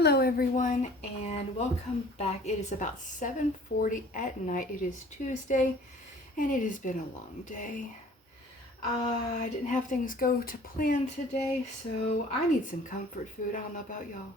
Hello everyone and welcome back. It is about 7:40 at night. It is Tuesday and it has been a long day. I didn't have things go to plan today, so I need some comfort food. I don't know about y'all,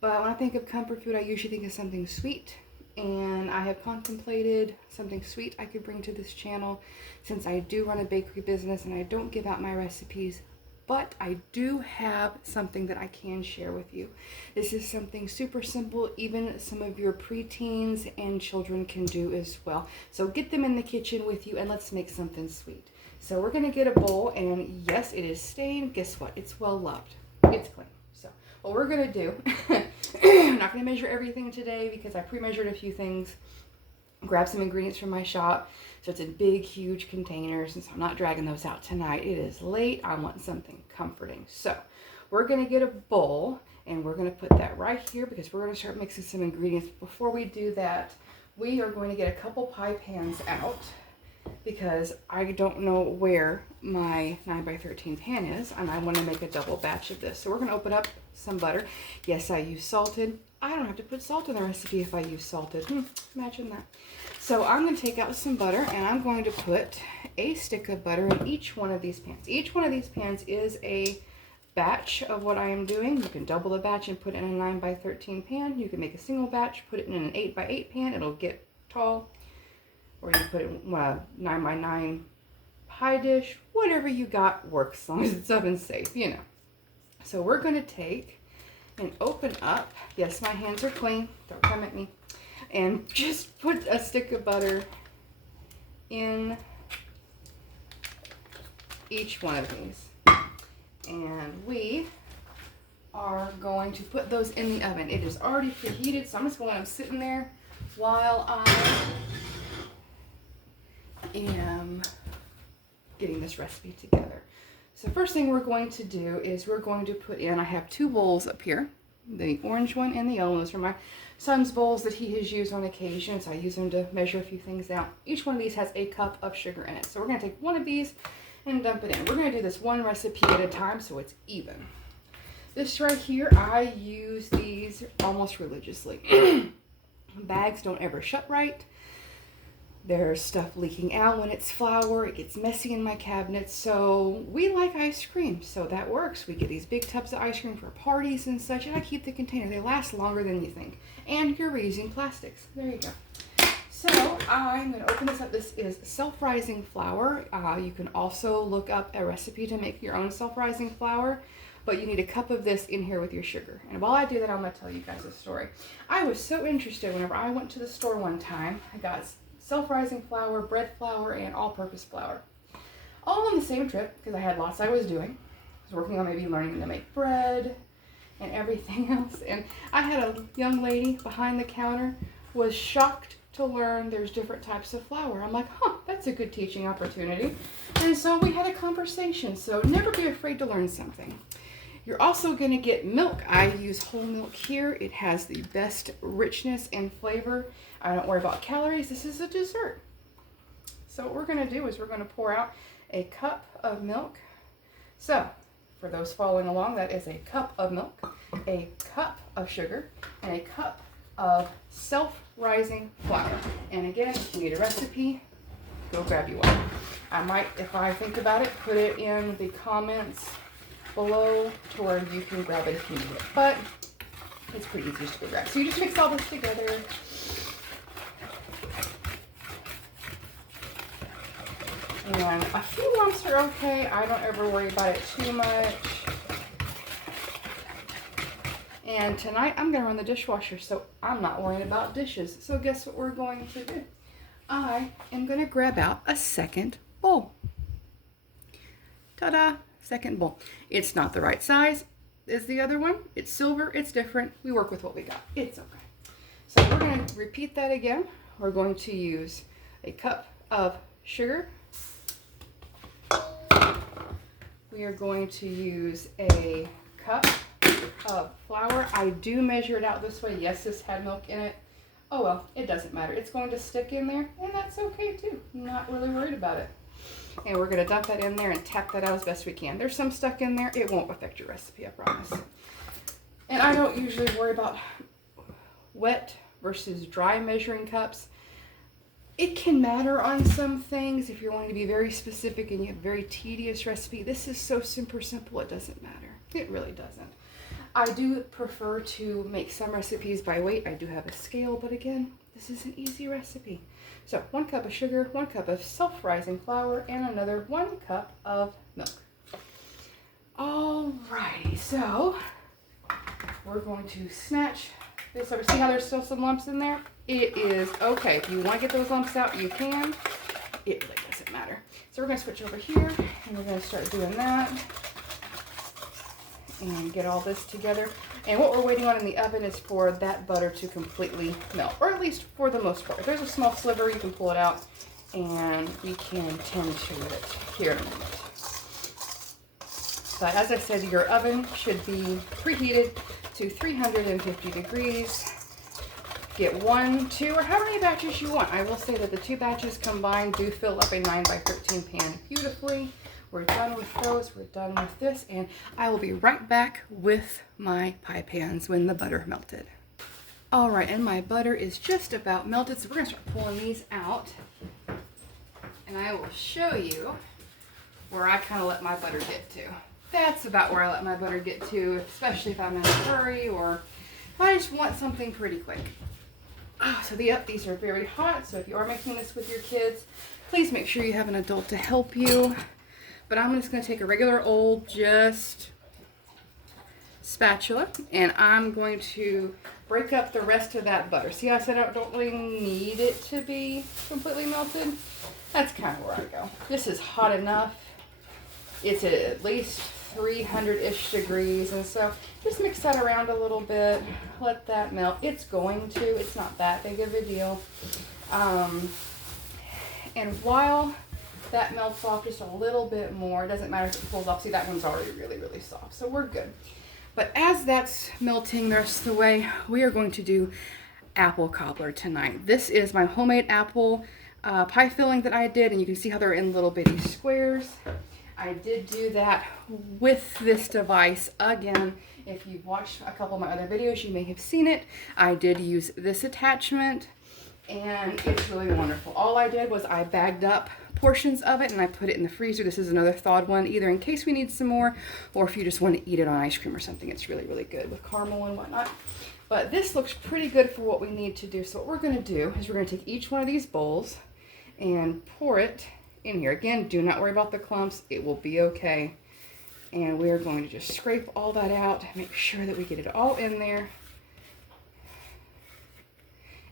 but when I think of comfort food, I usually think of something sweet, and I have contemplated something sweet I could bring to this channel since I do run a bakery business and I don't give out my recipes. But I do have something that I can share with you. This is something super simple, even some of your preteens and children can do as well. So get them in the kitchen with you and let's make something sweet. So we're gonna get a bowl, and yes, it is stained. Guess what? It's well loved. It's clean. So what we're gonna do, I'm not gonna measure everything today because I pre-measured a few things. Grab some ingredients from my shop. So it's in big, huge containers, and so I'm not dragging those out tonight. It is late. I want something comforting. So we're going to get a bowl, and we're going to put that right here because we're going to start mixing some ingredients. Before we do that, we are going to get a couple pie pans out because I don't know where my 9x13 pan is, and I want to make a double batch of this. So we're going to open up some butter. Yes, I use salted. I don't have to put salt in the recipe if I use salted. Imagine that. So I'm going to take out some butter, and I'm going to put a stick of butter in each one of these pans. Each one of these pans is a batch of what I am doing. You can double the batch and put it in a 9x13 pan. You can make a single batch, put it in an 8x8 pan. It'll get tall. Or you put it in a 9x9 pie dish. Whatever you got works as long as it's oven safe, you know. So we're going to take and open up. Yes, my hands are clean. Don't come at me. And just put a stick of butter in each one of these. And we are going to put those in the oven. It is already preheated, so I'm just going to let them sit in there while I am getting this recipe together. So first thing we're going to do is we're going to put in, I have two bowls up here, the orange one and the yellow. Those are my son's bowls that he has used on occasion, so I use them to measure a few things out. Each one of these has a cup of sugar in it. So we're going to take one of these and dump it in. We're going to do this one recipe at a time so it's even. This right here, I use these almost religiously. Bags don't ever shut right. There's stuff leaking out when it's flour. It gets messy in my cabinets. So we like ice cream, so that works. We get these big tubs of ice cream for parties and such, and I keep the container. They last longer than you think. And you're reusing plastics. There you go. So I'm going to open this up. This is self-rising flour. You can also look up a recipe to make your own self-rising flour, but you need a cup of this in here with your sugar. And while I do that, I'm going to tell you guys a story. I was so interested whenever I went to the store one time. I got self-rising flour, bread flour, and all-purpose flour. All on the same trip, because I had lots I was doing. I was working on maybe learning to make bread and everything else. And I had a young lady behind the counter was shocked to learn there's different types of flour. I'm like, that's a good teaching opportunity. And so we had a conversation. So never be afraid to learn something. You're also going to get milk. I use whole milk here. It has the best richness and flavor. I don't worry about calories. This is a dessert. So what we're going to do is we're going to pour out a cup of milk. So for those following along, that is a cup of milk, a cup of sugar, and a cup of self-rising flour. And again, if you need a recipe, go grab you one. I might, if I think about it, put it in the comments below to where you can grab it if you need it. But it's pretty easy just to go grab. So you just mix all this together. And a few lumps are okay. I don't ever worry about it too much. And tonight I'm going to run the dishwasher, so I'm not worrying about dishes. So guess what we're going to do? I am going to grab out a second bowl. Ta-da! Second bowl. It's not the right size as the other one. It's silver. It's different. We work with what we got. It's okay. So we're going to repeat that again. We're going to use a cup of sugar. We are going to use a cup of flour. I do measure it out this way. Yes, this had milk in it. Oh well, it doesn't matter. It's going to stick in there, and that's okay too. I'm not really worried about it. And we're going to dump that in there and tap that out as best we can. There's some stuck in there. It won't affect your recipe, I promise. And I don't usually worry about wet versus dry measuring cups. It can matter on some things if you're wanting to be very specific and you have a very tedious recipe. This is so super simple, it doesn't matter. It really doesn't. I do prefer to make some recipes by weight. I do have a scale, but again, this is an easy recipe. So 1 cup of sugar, 1 cup of self-rising flour, and another 1 cup of milk. Alrighty, so we're going to snatch this over. See how there's still some lumps in there? It is okay. If you want to get those lumps out, you can. It really doesn't matter. So we're going to switch over here, and we're going to start doing that. And get all this together. And what we're waiting on in the oven is for that butter to completely melt, or at least for the most part. If there's a small sliver, you can pull it out, and we can tend to it here in a minute. But as I said, your oven should be preheated to 350 degrees. Get 1, 2, or how many batches you want. I will say that the 2 batches combined do fill up a 9 by 13 pan beautifully. We're done with those, we're done with this, and I will be right back with my pie pans when the butter melted. All right, and my butter is just about melted, so we're gonna start pulling these out. And I will show you where I kind of let my butter get to. That's about where I let my butter get to, especially if I'm in a hurry or if I just want something pretty quick. Oh, so these are very hot, so if you are making this with your kids, please make sure you have an adult to help you. But I'm just going to take a regular old just spatula, and I'm going to break up the rest of that butter. See how I said I don't really need it to be completely melted? That's kind of where I go. This is hot enough. It's at least 300-ish degrees, and so just mix that around a little bit. Let that melt. It's going to. It's not that big of a deal. And while that melts off just a little bit more, it doesn't matter if it pulls off. See, that one's already really, really soft, so we're good. But as that's melting the rest of the way, we are going to do apple cobbler tonight. This is my homemade apple pie filling that I did, and you can see how they're in little bitty squares. I did do that with this device. Again, if you've watched a couple of my other videos, you may have seen it. I did use this attachment, and it's really wonderful. All I did was I bagged up portions of it and I put it in the freezer. This is another thawed one, either in case we need some more or if you just want to eat it on ice cream or something. It's really, really good with caramel and whatnot. But this looks pretty good for what we need to do. So what we're going to do is we're going to take each one of these bowls and pour it in here. Again, do not worry about the clumps. It will be okay. And we're going to just scrape all that out, make sure that we get it all in there.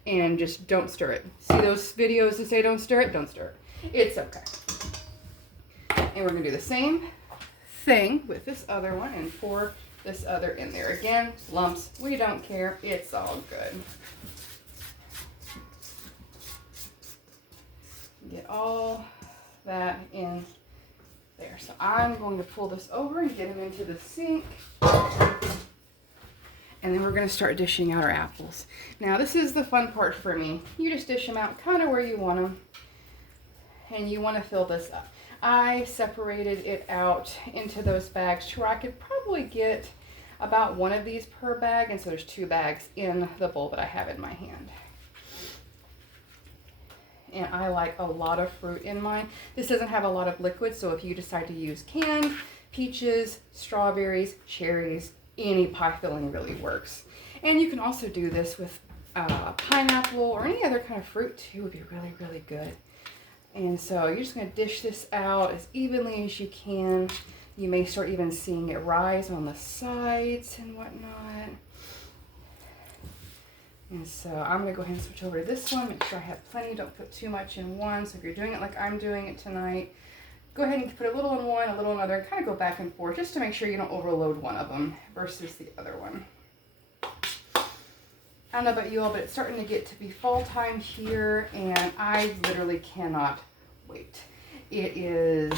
And just don't stir it. See those videos that say don't stir it? Don't stir it. It's okay. And we're going to do the same thing with this other one and pour this other in there. Again, lumps, we don't care. It's all good. Get all that in there. So I'm going to pull this over and get them into the sink. And then we're going to start dishing out our apples. Now this is the fun part for me. You just dish them out kind of where you want them. And you want to fill this up. I separated it out into those bags to where I could probably get about one of these per bag. And so there's 2 bags in the bowl that I have in my hand. And I like a lot of fruit in mine. This doesn't have a lot of liquid, so if you decide to use canned, peaches, strawberries, cherries, any pie filling really works. And you can also do this with pineapple or any other kind of fruit too. It would be really, really good. And so you're just going to dish this out as evenly as you can. You may start even seeing it rise on the sides and whatnot. And so I'm going to go ahead and switch over to this one. Make sure I have plenty. Don't put too much in one. So if you're doing it like I'm doing it tonight, go ahead and put a little in one, a little in another, and kind of go back and forth just to make sure you don't overload one of them versus the other one. I don't know about you all, but it's starting to get to be fall time here, and I literally cannot wait. It is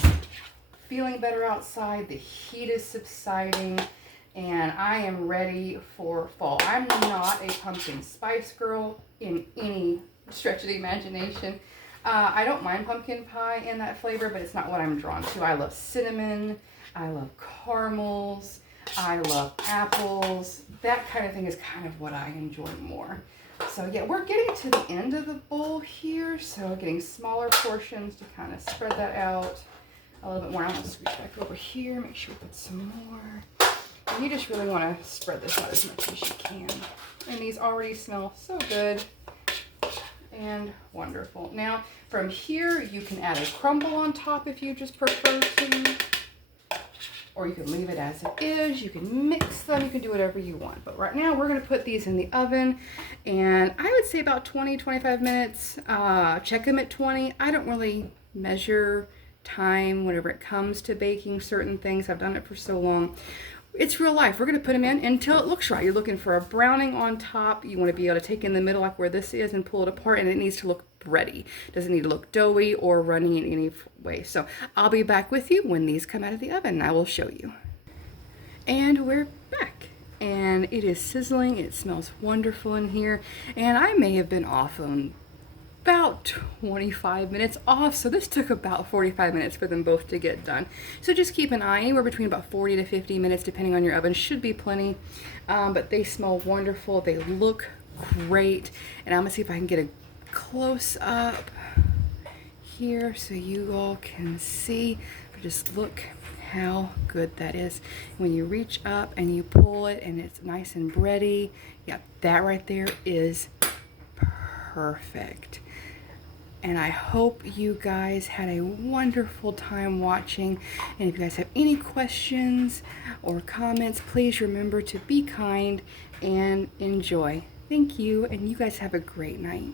feeling better outside. The heat is subsiding, and I am ready for fall. I'm not a pumpkin spice girl in any stretch of the imagination. I don't mind pumpkin pie in that flavor, but it's not what I'm drawn to. I love cinnamon. I love caramels. I love apples. That kind of thing is kind of what I enjoy more. So yeah, we're getting to the end of the bowl here, so getting smaller portions to kind of spread that out a little bit more. I'm going to switch back over here, make sure we put some more. And you just really want to spread this out as much as you can. And these already smell so good and wonderful. Now, from here, you can add a crumble on top if you just prefer to. Or you can leave it as it is. You can mix them. You can do whatever you want. But right now, we're going to put these in the oven. And I would say about 20, 25 minutes. Check them at 20. I don't really measure time whenever it comes to baking certain things. I've done it for so long. It's real life. We're going to put them in until it looks right. You're looking for a browning on top. You want to be able to take in the middle like where this is and pull it apart, and it needs to look bready. It doesn't need to look doughy or runny in any way. So I'll be back with you when these come out of the oven and I will show you. And we're back. And it is sizzling. It smells wonderful in here. And I may have been off on about 25 minutes off, so this took about 45 minutes for them both to get done. So just keep an eye, anywhere between about 40 to 50 minutes depending on your oven, should be plenty. But they smell wonderful, they look great, and I'm gonna see if I can get a close up here so you all can see. But just look how good that is. When you reach up and you pull it and it's nice and bready, yeah, that right there is perfect. And I hope you guys had a wonderful time watching. And if you guys have any questions or comments, please remember to be kind and enjoy. Thank you, and you guys have a great night.